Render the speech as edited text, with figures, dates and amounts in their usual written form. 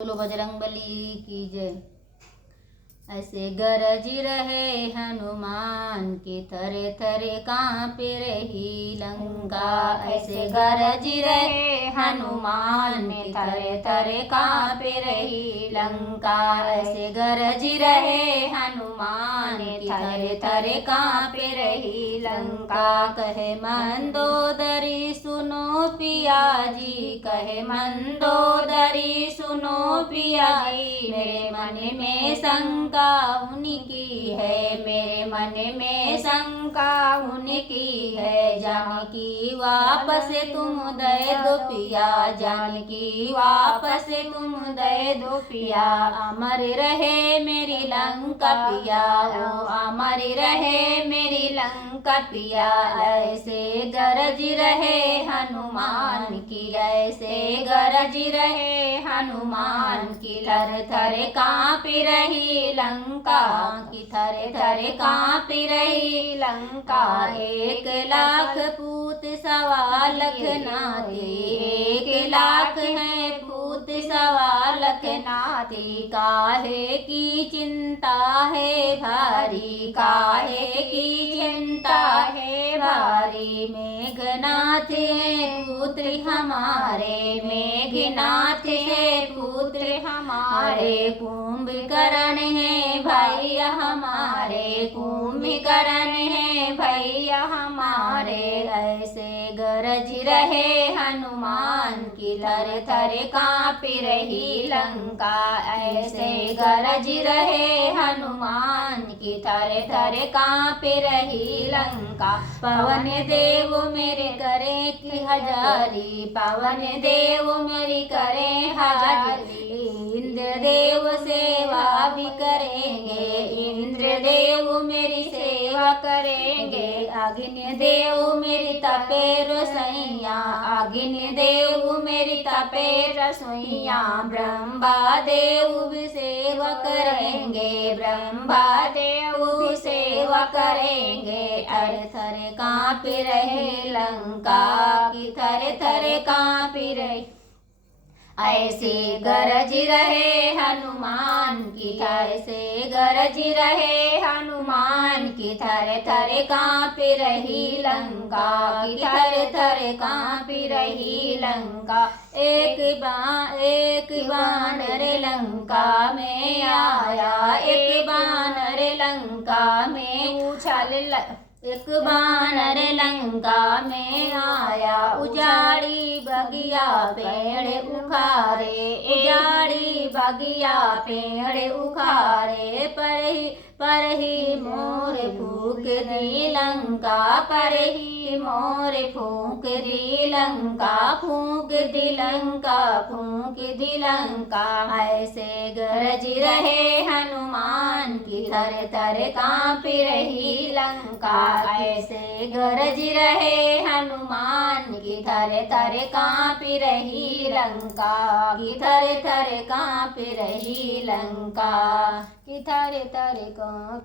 बोलो बजरंगबली की जय। ऐसे गरज रहे हनुमान की थरे थरे कांप रही लंका। ऐसे गरज रहे हनुमान की थरे थरे कांप रही लंका। ऐसे गरज रहे हनुमान की थरे थरे कांप रही लंका। कहे मंदोदरी सुनो पिया जी, कहे मंदोदरी सुनो पिया जी। मेरे मन में शंका उनकी है, मेरे मन में शंका उनकी है। जानकी वापस तुम दे दो पिया, जानकी वापस तुम दे दो पिया। अमर रहे मेरी लंका पिया, ओ अमर रहे मेरी लंका पिया। ऐसे गरज रहे हनुमान की, ऐसे गरज रहे हनुमान की। थर थर कांप रही लंका की, थर थर कांप रही लंका। 1,00,000 पूत 1,15,00,000 नाती, 1,00,000 है पूत 1,15,00,000 नाती। काहे की चिंता है भारी, काहे की चिंता है भारी। मेघनाथ है पुत्र हमारे, मेघनाथ है पुत्र हमारे। कुंभकर्ण है भैया हमारे, कुंभकर्ण है भैया हमारे। ऐसे गरज रहे हनुमान की, थर थर कांप रही लंका। ऐसे गरज रहे हनुमान की, थर थर कांप रही लंका। पवन देव मेरे करे की हजारी, पवन देव मेरी करे हजारी। इंद्रदेव सेवा भी करेंगे, इंद्रदेव मेरी सेवा करेंगे। अग्नि देव मेरी तपे रसोइया, अग्नि देव मेरी तपे रसोइया। ब्रह्मा देव भी सेवा करेंगे, ब्रह्मा देव भी सेवा करेंगे। थर थर कांप रहे लंका की, थर थर कांप रहे। ऐसे गरज रहे हनुमान की, ऐसे गरज रहे हनुमान की। थर थर कांप रही लंका की, थर थर कांप रही लंका। एक बानर लंका में आया, एक बानर लंका में उछल। एक बानर लंका में आया, उजाड़ी बगिया पेड़ उखाड़े, उजाड़ी बगिया पेड़ उखाड़े। पर ही मोर फूक दी लंका, पर ही मोर फूक दी लंका। फूक दी लंका, फूक दी लंका। ऐसे गरज रहे हनुमान की, थर थर कांप रही लंका। ऐसे गरज रहे हनुमान की, थर थर कांप रही लंका की। थर थर कांप रही लंका की, थर थर कांप।